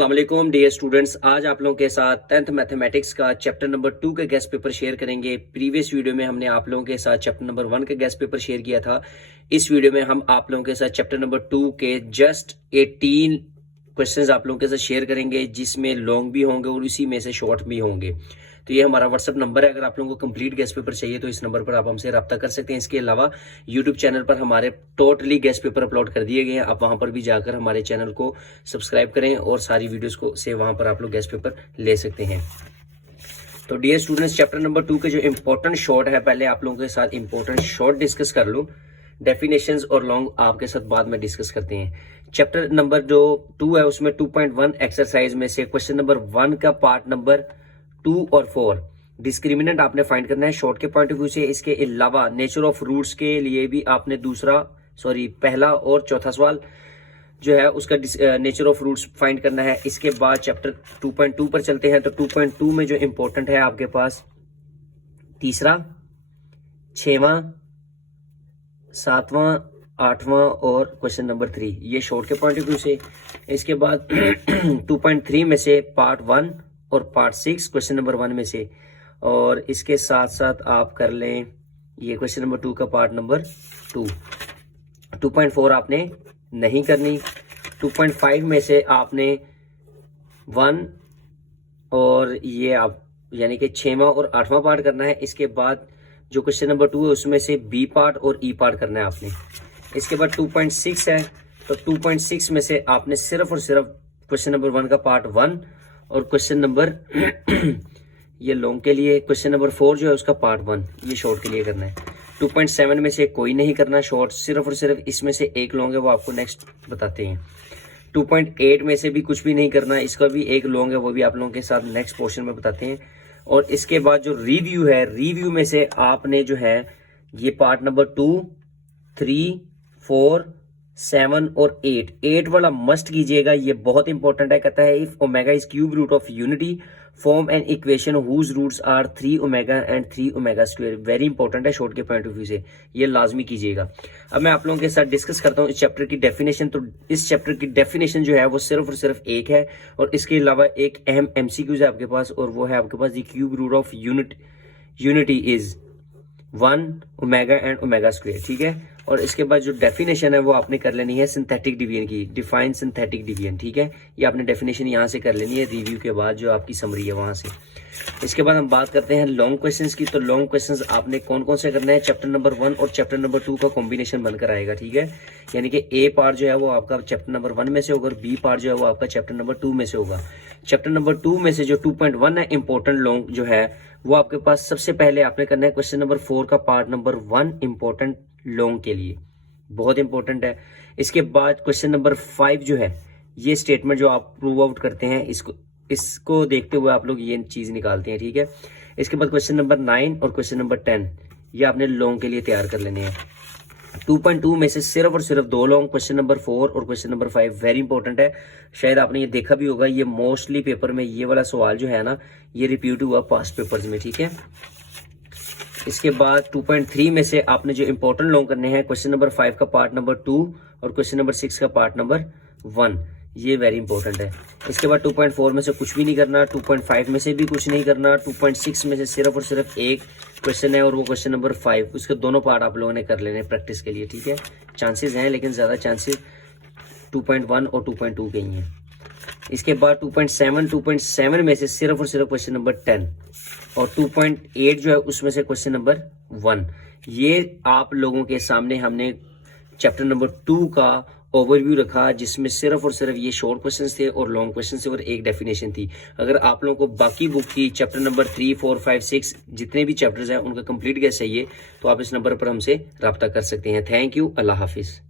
अस्सलाम dear students, आज आप लोगों के साथ 10th मैथमेटिक्स का चैप्टर नंबर 2 का गेस्ट पेपर शेयर करेंगे। प्रीवियस वीडियो में हमने आप लोगों के साथ चैप्टर नंबर 1 का गेस्ट पेपर शेयर किया था। इस वीडियो में हम आप लोगों के साथ चैप्टर नंबर 2 के जस्ट 18 क्वेश्चंस आप लोगों के साथ शेयर करेंगे, जिसमें लॉन्ग भी होंगे और इसी में से शॉर्ट भी होंगे। तो ये हमारा व्हाट्सअप नंबर है। अगर आप लोगों को कंप्लीट गेस्ट पेपर चाहिए तो इस नंबर पर आप हमसे रब्ता कर सकते हैं। इसके अलावा यूट्यूब चैनल पर हमारे टोटली गेस्ट पेपर अपलोड कर दिए गए हैं। आप वहां पर भी जाकर हमारे चैनल को सब्सक्राइब करें और सारी वीडियोस को से वहां पर आप लोग गेस्ट पेपर ले सकते हैं। तो डियर स्टूडेंट्स, चैप्टर नंबर 2 के जो इंपॉर्टेंट शॉर्ट है, पहले आप लोगों के साथ इंपॉर्टेंट शॉर्ट डिस्कस कर लूं। डेफिनेशंस और लॉन्ग आपके साथ बाद में डिस्कस करते हैं। चैप्टर नंबर जो 2 है उसमें 2.1 एक्सरसाइज में से क्वेश्चन नंबर 1 का पार्ट नंबर 2 और 4 डिस्क्रिमिनेंट आपने फाइंड करना है शॉर्ट के पॉइंट ऑफ व्यू से। इसके अलावा नेचर ऑफ रूट्स के लिए भी आपने पहला और चौथा सवाल जो है उसका नेचर ऑफ रूट्स फाइंड करना है। इसके बाद चैप्टर 2.2 पर चलते हैं। तो 2.2 में जो इंपॉर्टेंट है आपके पास तीसरा, 6वां, 7वां, 8वां और क्वेश्चन नंबर 3, ये शॉर्ट के पॉइंट ऑफ व्यू से। इसके बाद 2.3 में से पार्ट 1 और पार्ट 6 क्वेश्चन नंबर 1 में से, और इसके साथ साथ आप कर लें ये क्वेश्चन नंबर 2 का पार्ट नंबर 2। 2.4 आपने नहीं करनी। 2.5 में से आपने 1 और ये आप यानी कि 6वां और 8वां पार्ट करना है। इसके बाद जो क्वेश्चन नंबर 2 है उसमें से बी पार्ट और ई पार्ट करना है आपने। इसके बाद 2.6 है, तो 2.6 में से आपने सिर्फ और सिर्फ क्वेश्चन नंबर 1 का पार्ट 1 और क्वेश्चन नंबर ये लॉन्ग के लिए क्वेश्चन नंबर 4 जो है उसका पार्ट 1 ये शॉर्ट के लिए करना है। 2.7 में से कोई नहीं करना शॉर्ट, सिर्फ और सिर्फ इसमें से एक लॉन्ग है, वो आपको नेक्स्ट बताते हैं। 2.8 में से भी कुछ भी नहीं करना, इसका भी एक लॉन्ग है, वो भी आप लोगों के साथ नेक्स्ट पोर्शन में बताते हैं। और इसके बाद जो रिव्यू है, रिव्यू में से आपने जो है ये पार्ट नंबर 2, 3, 4, 7 और 8 वाला मस्ट कीजिएगा, ये बहुत इंपॉर्टेंट है। कहता है if omega is cube root of unity form an equation whose roots are 3 omega and 3 omega square. Very important है शॉर्ट के पॉइंट ऑफ व्यू से, ये लाजमी कीजिएगा। अब मैं आप लोगों के साथ डिस्कस करता हूँ इस चैप्टर की डेफिनेशन। तो इस चैप्टर की डेफिनेशन जो है वो सिर्फ और सिर्फ एक है, और इसके अलावा एक अहम एमसीक्यूज है आपके पास, और वो है आपके पास the cube root of unity is 1 omega and omega square, ठीक है। और इसके बाद जो डेफिनेशन है वो आपने कर लेनी है सिंथेटिक डिवीजन की, डिफाइन सिंथेटिक डिवीजन, ठीक है। ये आपने डेफिनेशन यहाँ से कर लेनी है रिव्यू के बाद, जो आपकी समरी है वहां से। इसके बाद हम बात करते हैं लॉन्ग क्वेश्चंस की। तो लॉन्ग क्वेश्चंस आपने कौन कौन से करना है, चैप्टर नंबर 1 और चैप्टर नंबर 2 का कॉम्बिनेशन बनकर आएगा, ठीक है। यानी कि ए पार्ट जो है वो आपका चैप्टर नंबर 1 में से होगा और बी पार्ट जो है वो आपका चैप्टर नंबर 2 में से होगा। चैप्टर नंबर 2 में से जो 2.1 है इंपॉर्टेंट लॉन्ग जो है वो आपके पास सबसे पहले आपने करना है क्वेश्चन नंबर 4 का पार्ट नंबर 1 इंपॉर्टेंट लॉन्ग के लिए, बहुत इंपॉर्टेंट है। इसके बाद क्वेश्चन नंबर 5 जो है ये स्टेटमेंट जो आप प्रूव आउट करते हैं, इसको देखते हुए आप लोग ये चीज निकालते हैं, ठीक है। इसके बाद क्वेश्चन नंबर 9 और क्वेश्चन नंबर 10 ये आपने लॉन्ग के लिए तैयार कर लेने हैं। 2.2 में से सिर्फ और सिर्फ 2 लॉन्ग, क्वेश्चन नंबर 4 और क्वेश्चन नंबर 5 वेरी इंपॉर्टेंट है। शायद आपने ये देखा भी होगा, ये मोस्टली पेपर में ये वाला सवाल जो है ना ये रिपीट हुआ पास्ट पेपर्स में, ठीक है। इसके बाद 2.3 में से आपने जो इंपॉर्टेंट लॉन्ग करने हैं क्वेश्चन नंबर 5 का पार्ट नंबर 2 और क्वेश्चन नंबर 6 का पार्ट नंबर 1, ये वेरी इंपॉर्टेंट है। इसके बाद 2.4 में से कुछ भी नहीं करना, 2.5 में से भी कुछ नहीं करना, 2.6 में से सिर्फ और सिर्फ एक क्वेश्चन है और वो क्वेश्चन नंबर 5, उसके दोनों पार्ट आप लोगों ने कर लेने प्रैक्टिस के लिए, ठीक है। चांसेस हैं लेकिन ज्यादा चांसेस 2.1 और 2.2 के ही हैं। इसके बाद 2.7 में से सिर्फ और सिर्फ क्वेश्चन नंबर 10 और 2.8 जो है उसमें से क्वेश्चन नंबर 1, ये आप लोगों के सामने हमने चैप्टर नंबर 2 का ओवरव्यू रखा, जिसमें सिर्फ और सिर्फ ये शॉर्ट क्वेश्चंस थे और लॉन्ग क्वेश्चंस थे और एक डेफिनेशन थी। अगर आप लोगों को बाकी बुक की चैप्टर नंबर 3, 4, 5, 6 जितने भी चैप्टर्स हैं उनका कंप्लीट गेस चाहिए तो आप इस नंबर पर हमसे रब्ता कर सकते हैं। Thank you, Allah Hafiz.